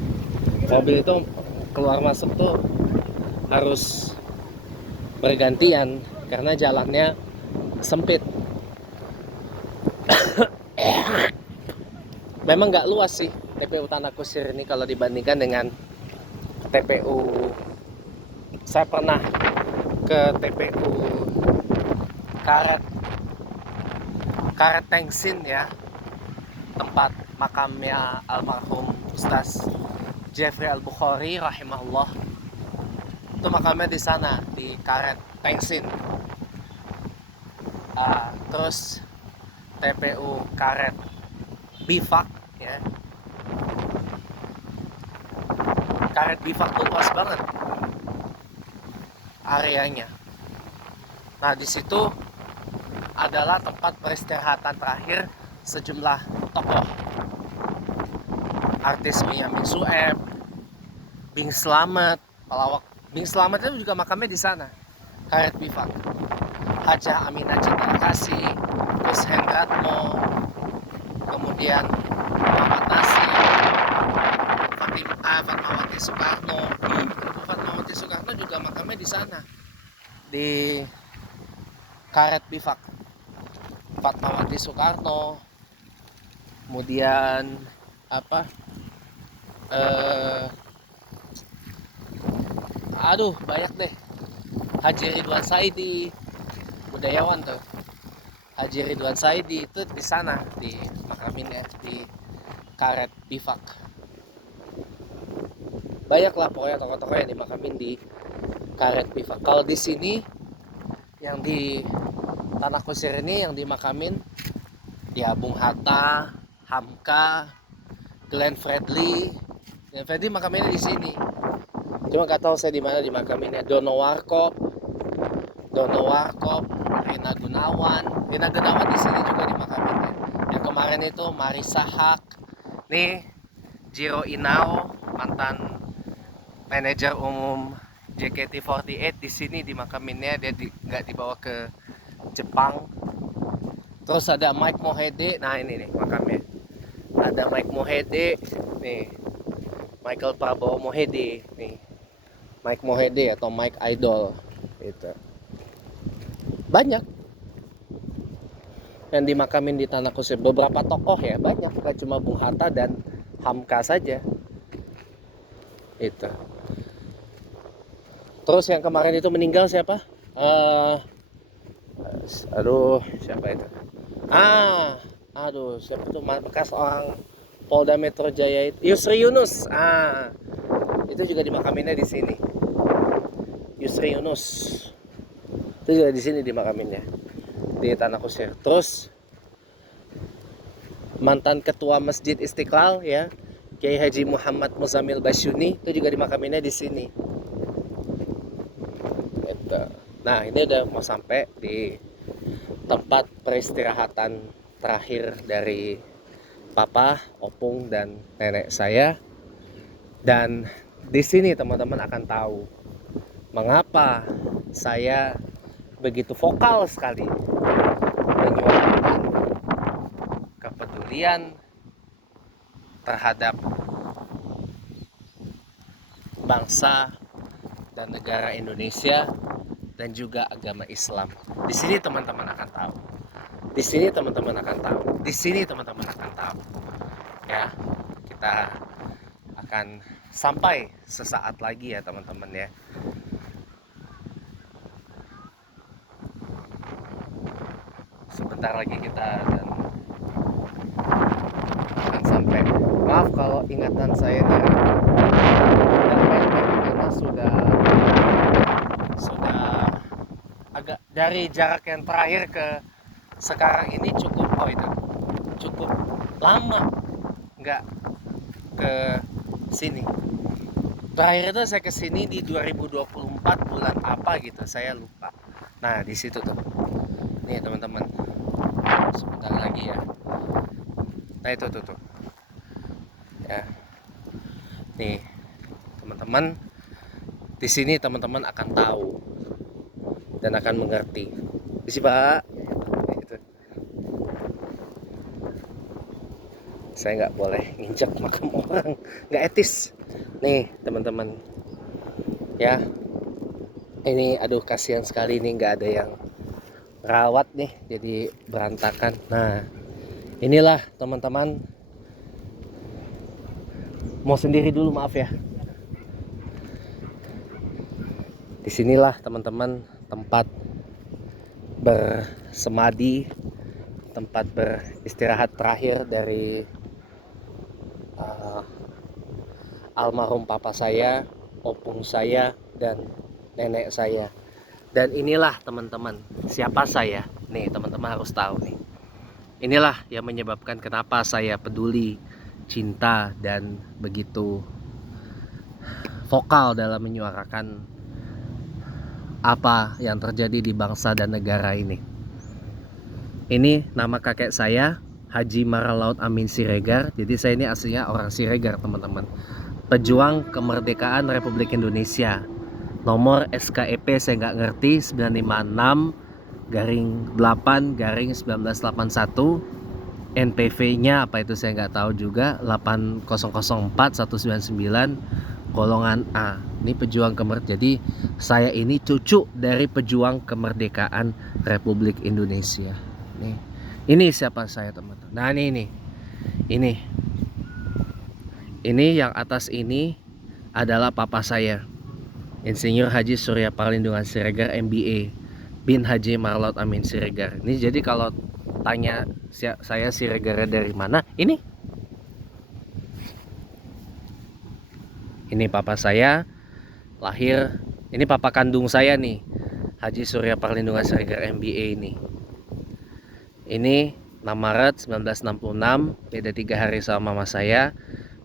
mobil itu keluar masuk tuh harus bergantian karena jalannya sempit. Memang nggak luas sih TPU Tanah Kusir ini kalau dibandingkan dengan TPU. Saya pernah ke TPU Karet Tengsin ya, tempat makamnya almarhum Ustaz Jeffrey Al-Bukhari rahimahullah. Itu makamnya di sana, di Karet Tengsin. Terus TPU Karet Bifak ya. Karet Bifak tuh luas banget areanya. Nah, di situ adalah tempat peristirahatan terakhir sejumlah tokoh. Artis Benyamin Sueb, Bing Slamet, pelawak Bing Slamet itu juga makamnya di sana. Karet Bifak. Hajah Aminah Citra Kasih, Kus Hendratmo, kemudian Muhammad Nasir, Fatmawati Soekarno. Fatmawati Soekarno juga makamnya di sana, di Karet Bifak. Fatmawati Soekarno, kemudian banyak deh. Haji Ridwan Saidi, budayawan tuh. Haji Ridwan Saidi itu di sana, di makaminnya di Karet Bifak. Banyak lah pokoknya tokoh-tokoh yang dimakamin di Karet Bifak. Kalau di sini yang di Tanah Kusir ini yang dimakamin ya Bung Hatta, Hamka, Glenn Fredly. Glenn Fredly makaminnya di sini. Cuma nggak tahu saya di mana dimakaminnya. Dono Warkop, Rina Gunawan. Rina Gunawan di sini juga dimakaminnya. Yang kemarin itu Marisa Haq. Nih Jiro Inao, mantan manajer umum JKT48 di sini dimakaminnya. Dia nggak dibawa ke Jepang. Terus ada Mike Mohede. Nah ini nih makamnya. Ada Mike Mohede nih, Michael Prabowo Mohede nih, Mike Mohede atau Mike Idol itu. Banyak yang dimakamin di Tanah Kusir. Beberapa tokoh ya banyak, gak cuma Bung Hatta dan Hamka saja itu. Terus yang kemarin itu meninggal siapa? Aduh siapa itu? Aduh siapa tuh, bekas orang Polda Metro Jaya itu, Yusri Yunus. Itu juga dimakaminnya di sini. Yusri Yunus itu juga di sini dimakaminnya di Tanah Kusir. Terus mantan ketua Masjid Istiqlal ya, Kiai Haji Muhammad Muzamil Basyuni itu juga dimakaminnya di sini. Gitu. Nah ini udah mau sampai di tempat peristirahatan terakhir dari papa, opung, dan nenek saya. Dan di sini teman-teman akan tahu mengapa saya begitu vokal sekali menyuarakan kepedulian terhadap bangsa dan negara Indonesia dan juga agama Islam. Di sini teman-teman akan tahu. Di sini teman-teman akan tahu. Di sini teman-teman akan tahu. Ya, kita akan sampai sesaat lagi ya teman-teman ya. Sebentar lagi kita akan sampai. Maaf kalau ingatan saya ini karena sudah agak dari jarak yang terakhir ke sekarang ini cukup lama nggak ke sini. Terakhir itu saya kesini di 2024 bulan apa gitu, saya lupa. Nah di situ tuh, nih teman-teman, sebentar lagi ya. Nah itu tuh, ya, nih teman-teman, di sini teman-teman akan tahu dan akan mengerti. Di sini Pak, gitu. Saya nggak boleh nginjak makam orang, nggak etis. Nih teman-teman, ya, ini aduh kasihan sekali nih nggak ada yang rawat nih, jadi berantakan. Nah inilah teman-teman, mau sendiri dulu maaf ya. Disinilah teman-teman tempat bersemadi, tempat beristirahat terakhir dari almarhum papa saya, opung saya, dan nenek saya. Dan inilah teman-teman siapa saya. Nih teman-teman harus tahu nih. Inilah yang menyebabkan kenapa saya peduli, cinta, dan begitu vokal dalam menyuarakan apa yang terjadi di bangsa dan negara ini. Ini nama kakek saya, Haji Maralaut Amin Siregar. Jadi saya ini aslinya orang Siregar teman-teman. Pejuang Kemerdekaan Republik Indonesia. Nomor SKEP saya nggak ngerti, 956-8-1981. NPV-nya apa itu saya nggak tahu juga, 8004-199 golongan A. Ini pejuang kemerdekaan. Jadi saya ini cucu dari pejuang kemerdekaan Republik Indonesia. Nih, ini siapa saya teman-teman. Nah ini yang atas ini adalah papa saya, Insinyur Haji Surya Parlindungan Siregar MBA bin Haji Maralaut Amin Siregar. Ini jadi kalau tanya saya Siregar dari mana, ini papa saya lahir, ini papa kandung saya nih, Haji Surya Perlindungan Siregar MBA ini. Ini 6 Maret 1966, beda 3 hari sama mama saya.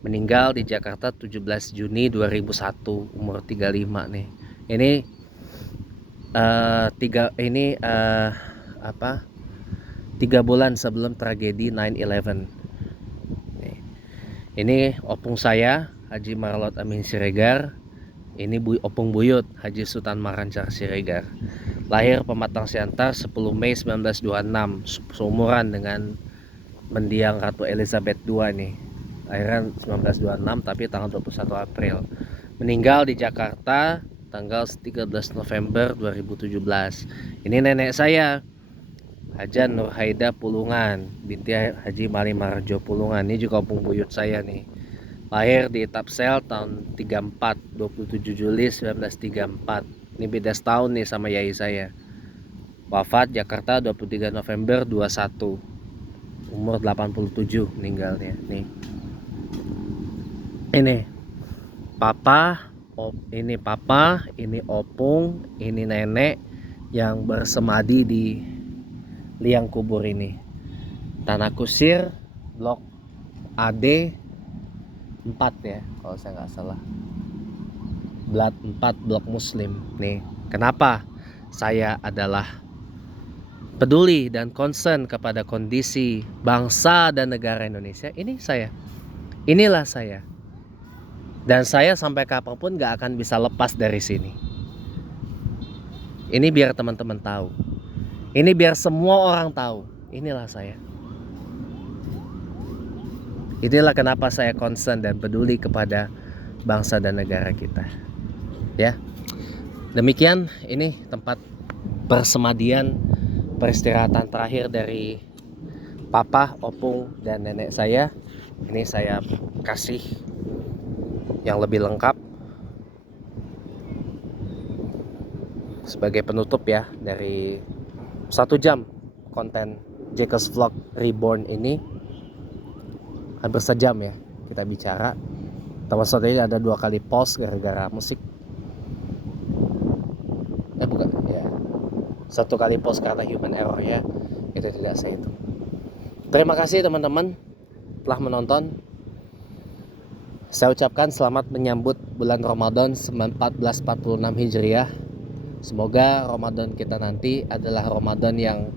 Meninggal di Jakarta 17 Juni 2001, umur 35 nih. Ini tiga bulan sebelum tragedi 9/11. Ini opung saya, Haji Marlot Amin Siregar. Ini opung buyut, Haji Sultan Marancar Siregar. Lahir Pematang Siantar 10 Mei 1926, seumuran dengan mendiang Ratu Elizabeth II nih. Lahiran 1926 tapi tanggal 21 April. Meninggal di Jakarta tanggal 13 November 2017. Ini nenek saya, Haja Nurhaida Pulungan, binti Haji Mali Marjo Pulungan. Ini juga opung buyut saya nih. Lahir di Tapsel tahun 34, 27 Juli 1934. Ini beda setahun nih sama yai saya. Wafat Jakarta 23 November 21. Umur 87 meninggalnya nih. Ini papa, ini opung, ini nenek yang bersemadi di liang kubur ini. Tanah Kusir, Blok AD 4 ya, kalau saya nggak salah. Blat 4 Blok Muslim nih. Kenapa saya adalah peduli dan concern kepada kondisi bangsa dan negara Indonesia? Inilah saya. Dan saya sampai kapanpun gak akan bisa lepas dari sini. Ini biar teman-teman tahu. Ini biar semua orang tahu. Inilah saya. Inilah kenapa saya concern dan peduli kepada bangsa dan negara kita. Ya. Demikian ini tempat persemadian peristirahatan terakhir dari papa, opung, dan nenek saya. Ini saya kasih yang lebih lengkap sebagai penutup ya dari 1 jam konten Jacob's Vlog Reborn ini. Hampir sejam ya kita bicara. Termasuk tadi ada 2 kali pause gara-gara musik. Bukan ya, 1 kali pause karena human error ya. Itu tidak saya itu. Terima kasih teman-teman telah menonton. Saya ucapkan selamat menyambut bulan Ramadan 1446 Hijriah. Semoga Ramadan kita nanti adalah Ramadan yang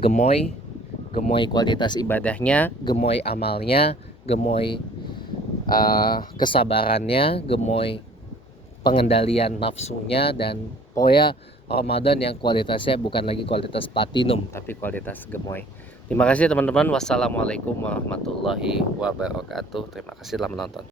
gemoy kualitas ibadahnya, gemoy amalnya, gemoy kesabarannya, gemoy pengendalian nafsunya, dan pokoknya Ramadan yang kualitasnya bukan lagi kualitas platinum tapi kualitas gemoy. Terima kasih teman-teman. Wassalamualaikum warahmatullahi wabarakatuh. Terima kasih telah menonton.